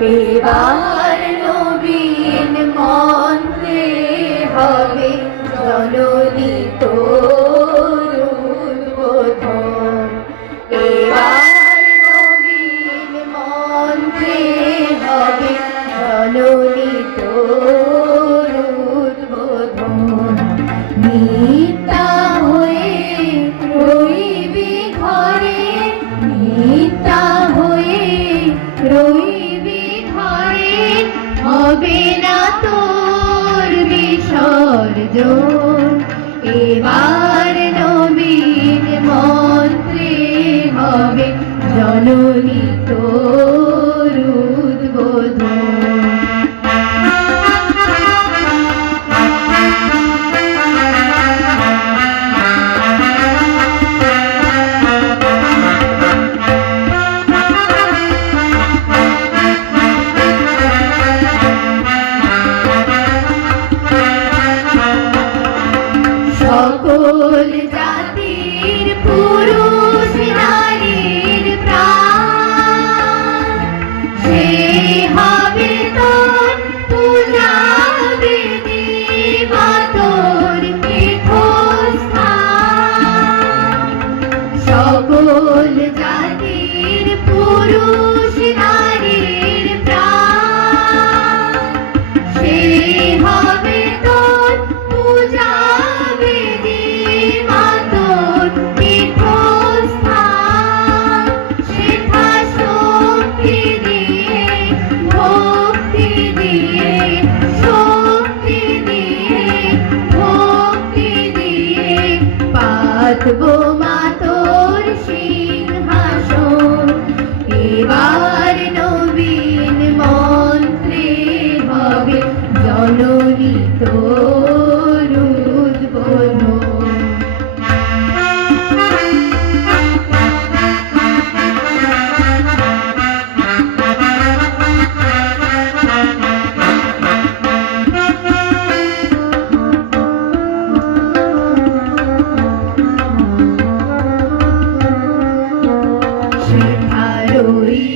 এবার নবীন মন্ত্রে হবে জননী তোর উদ্বোধন। এবার নবীন মন্ত্রে হবে জননী তোর উদ্বোধন। নিত্যা হয়ে রইবি ঘরে, নিত্যা হয়ে রইবি ঘরে, হবে না তোর বিসর্জন। এবার নবীন মন্ত্রে হবে জননী তোর উদ্বোধন। সকল জাতির পুরুষ নারীর প্রাণ, সে হবে তোর পূজাবে দিবা তোর পীঠস্থান। সকল জাতির পুরুষ নারীর প্রাণ, সে হবে তোর পূজা পাতবো মা তোর সিংহাসন। এবার নবীন মন্ত্রে হবে জননী তোর উদ্বোধন। রইবে